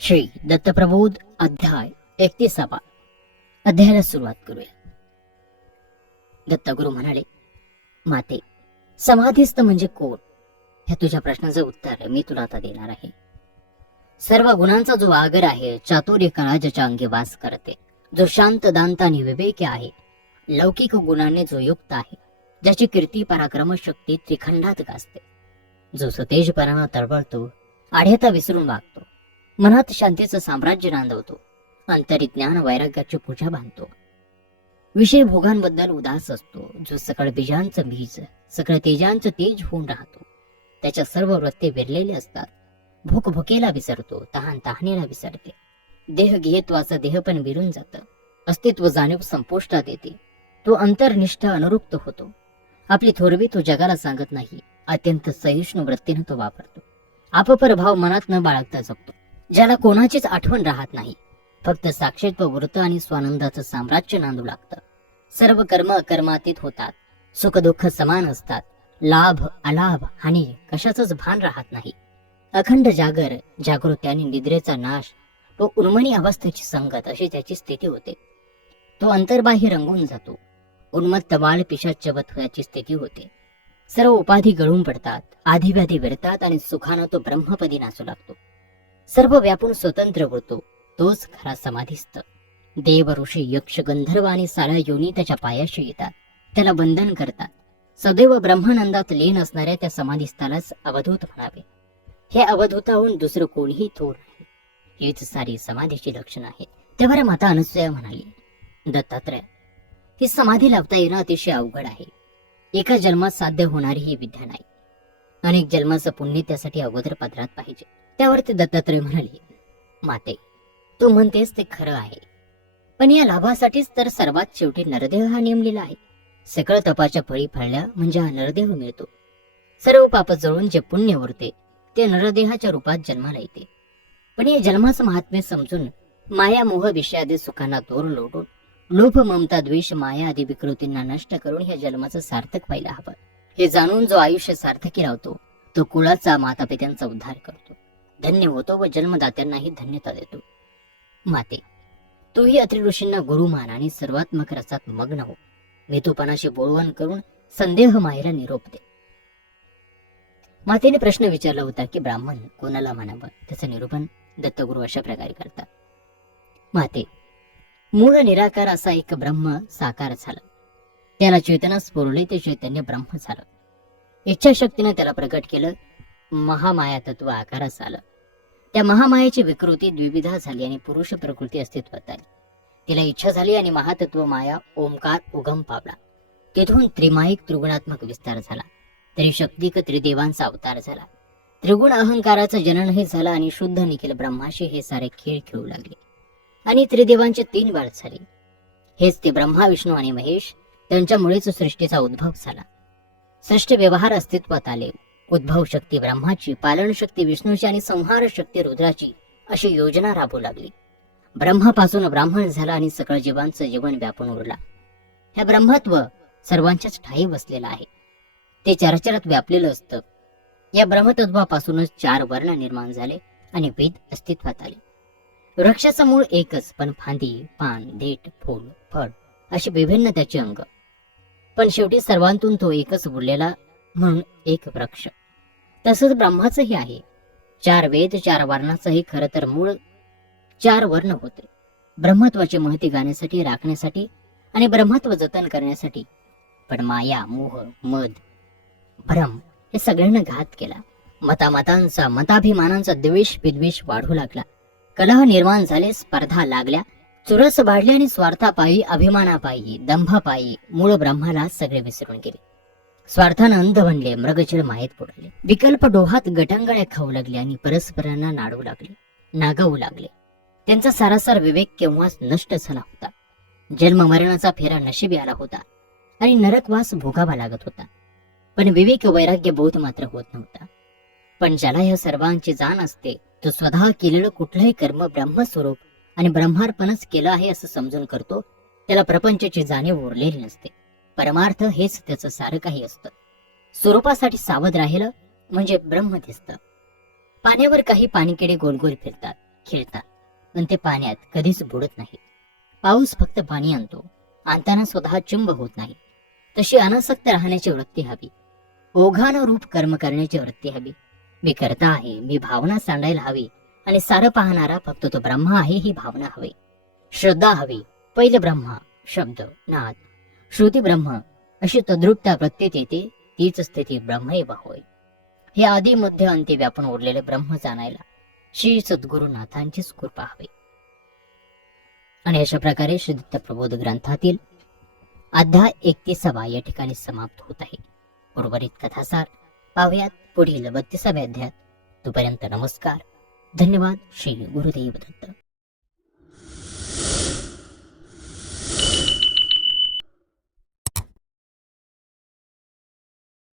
श्री दत्तप्रबोध अध्याय 31. अध्यायाला सुरुवात करूया. दत्तगुरु म्हणाले, माते, समाधीस्थ म्हणजे कोण? ह्या तुझ्या प्रश्नाचं उत्तर मी तुला आता देणार आहे. सर्व गुणांचा जो आगर आहे, चातुर्य कला ज्याच्या अंगी वास करते, जो शांत दांत आणि विवेकी आहे, लौकिक गुणांनी जो युक्त आहे, ज्याची कीर्ती पराक्रम शक्ती त्रिखंडात गाजते, जो सतेजपणानं तळबळतो, आढ्यता विसरून वागतो, मनात शांतीचं साम्राज्य नांदवतो, अंतरिज्ञान वैराग्याची पूजा बांधतो, विषय भोगांबद्दल उदास असतो, जो सकळ बीजांचं बीज सकळ तेजांचं तेज होऊन राहतो, त्याच्या सर्व वृत्ती विरलेले असतात, भूक भुकेला विसरतो, तहान तहानेला विसरते, देह घेत्वाचं देह पण विरून जातं, अस्तित्व जाणीव संपुष्टात येते, तो अंतर्निष्ठ अनुरुक्त होतो, आपली थोरवी तो जगाला सांगत नाही, अत्यंत सहिष्णू वृत्तीने तो वापरतो, आपपर भाव मनात न बाळगता जगतो, ज्याला कोणाचीच आठवण राहत नाही, फक्त साक्षीत्व वृत्त आणि स्वानंदाचं साम्राज्य नांदू लागतं, सर्व कर्म अकर्मातीत होतात, सुख दुःख समान असतात, लाभ अलाभ हानी कशाचंच भान राहत नाही, अखंड जागृती आणि निद्रेचा नाश, तो उन्मनी अवस्थेची संगत अशी त्याची स्थिती होते, तो अंतर्बाह्य रंगून जातो, उन्मत्त बाळ पिशाच्यवत व्हायची स्थिती होते, सर्व उपाधी गळून पडतात, आधिव्याधी विरतात आणि सुखानं तो ब्रह्मपदी नाचू लागतो, सर्व व्यापून स्वतंत्र होतो, तोच खरा समाधीस्थ. देव ऋषी यक्ष गंधर्व आणि साऱ्या योनी त्याच्या पायाशी येतात, त्याला वंदन करतात, सदैव ब्रह्मानंदात लीन असणाऱ्या त्या समाधीस्थालाच अवधूत म्हणावे. हे अवधूताहून दुसरं कोणीही थोर नाही, हीच सारी समाधीची लक्षणं आहेत. त्यावर माता अनुसूया म्हणाली, दत्तात्रय, ही समाधी लावता येणं अतिशय अवघड आहे, एका जन्मात साध्य होणारी ही विद्या नाही, अनेक जन्माचं पुण्य त्यासाठी अगोदर पदरात पाहिजे. त्यावरती दत्तात्रय म्हणाले, माते, तू म्हणतेस ते खरं आहे, पण या लाभासाठीच तर सर्वात शेवटी नरदेह हा नेमलेला आहे. सकळ तपाच्या फळी फळल्या म्हणजे हा नरदेह मिळतो, सर्व पाप जळून जे पुण्य उरते ते नरदेहाच्या रूपात जन्माला येते. पण या जन्माचं महात्म्य समजून माया मोह विषयादी सुखांना दूर लोटून लोभ ममता द्वेष माया आदी विकृतींना नष्ट करून ह्या जन्माचं सार्थक व्हायला हवं. हे जाणून जो आयुष्य सार्थकी लावतो तो कुळाचा मातापित्यांचा उद्धार करतो, धन्य होतो व जन्मदात्यांनाही धन्यता देतो. माते, तूही अत्रि ऋषींना गुरु मान आणि सर्वात्मक रसात मग्न हो. मेतूपणाशी बोळवण करून संदेह मायेला निरोप दे. मातेने प्रश्न विचारला होता की ब्राह्मण कोणाला मानावं, त्याचं निरूपण दत्तगुरु अशा प्रकारे करतात. माते, मूळ निराकार असा एक ब्रह्म साकार झाला, त्याला चेतना स्फुरली, ते चैतन्य ब्रह्म झालं, इच्छाशक्तीने त्याला प्रकट केलं, महामाया तत्व आकारास आलं. त्या महामायेची विकृती द्विविधा झाली आणि पुरुष प्रकृती अस्तित्वात आली. तिला इच्छा झाली आणि महातत्व माया ओंकार उगम पावला. तेथून त्रिमायिक त्रिगुणात्मक विस्तार झाला, त्रिशक्तिक त्रिदेवांचा अवतार झाला, त्रिगुण अहंकाराचं जननही झालं आणि शुद्ध निखिल ब्रह्माशी हे सारे खेळ खेळू लागले आणि त्रिदेवांचे 3 बाळ झाले. हेच ते ब्रह्मा विष्णू आणि महेश, त्यांच्यामुळेच सृष्टीचा उद्भव झाला. सृष्टी व्यवहार अस्तित्वात आले. उद्भव शक्ती ब्रह्माची, पालन शक्ती विष्णूची आणि संहार शक्ती रुद्राची अशी योजना राबवू लागली. ब्रह्मापासून ब्राह्मण झाला आणि सकळ जीवांचं जीवन व्यापून उरला. हे ब्रह्मत्व सर्वांच्याच ठाई बसलेलं आहे, ते चराचरात व्यापलेलं असतं. या ब्रह्मतत्वापासूनच 4 वर्ण निर्माण झाले आणि वेद अस्तित्वात आले. वृक्षाचं मूळ एकच, पण फांदी, पान, देठ, फूल, फळ अशी विभिन्न त्याची अंग, पण शेवटी सर्वांतून तो एकच उरलेला म्हणून एक वृक्ष. तसंच ब्रह्माचंही आहे. 4 वेद 4 वर्णाचंही खरं तर मूळ 4 वर्ण होते. ब्रह्मत्वाची महती गाण्यासाठी, राखण्यासाठी आणि ब्रह्मत्व जतन करण्यासाठी. पण माया मोह मद भ्रम हे सगळ्यांना घात केला. मतामतांचा मताभिमानांचा द्वेष विद्वेष वाढू लागला, कलह निर्माण झाले, स्पर्धा लागल्या, चुरस वाढली आणि स्वार्थापायी अभिमानापायी दंभापायी मूळ ब्रह्माला सगळे विसरून गेले. स्वार्थानं अंध बनले, मृगचीड मायेत पडले, विकल्प डोहात गटांगळ्या खाऊ लागले आणि परस्परांना नाडू लागले, नागवू लागले. त्यांचा सारासार विवेक केव्हाच नष्ट झाला होता. जन्म मरणाचा फेरा नशिबी आला होता आणि नरकवास भोगावा लागत होता, पण विवेक वैराग्य बोध मात्र होत नव्हता. पण ज्याला या सर्वांची जाण असते, तो स्वतः केलेलं कुठलंही कर्म ब्रह्मस्वरूप आणि ब्रह्मार्पणच केलं आहे असं समजून करतो. त्याला प्रपंचाची जाणीव उरलेली नसते. परमार्थ हेच त्याचं सारं काही असतं. स्वरूपासाठी सावध राहिलं म्हणजे ब्रह्म दिसतं. पाण्यावर काही पाणीकिडे गोलगोल फिरतात, खेळतात पण ते पाण्यात कधीच बुडत नाही. पाऊस फक्त पाणी आणतो, आणताना स्वतः चिंब होत नाही. तशी अनासक्त राहण्याची वृत्ती हवी. ओघानं रूप कर्म करण्याची वृत्ती हवी. मी करता आहे, मी भावना सांडायला हवी आणि सारं पाहणारा फक्त तो ब्रह्मा आहे ही भावना हवी. श्रद्धा हवी. पहिले ब्रह्मा, शब्द, नाद, श्रुती ब्रह्म अशी तद्रुपता प्रत्येत येते, तीच स्थिती ब्रह्मैव होय. हे आदी मध्य अंती व्यापून उरलेले ब्रह्म जाणायला श्री सद्गुरुनाथांचीच कृपा हवी. आणि अशा प्रकारे श्री दत्त प्रबोध ग्रंथातील अध्याय 31 या ठिकाणी समाप्त होत आहे. उर्वरित कथासार पाहूयात पुढील 32व्या अध्यायात. तोपर्यंत नमस्कार, धन्यवाद. श्री गुरुदेव दत्त.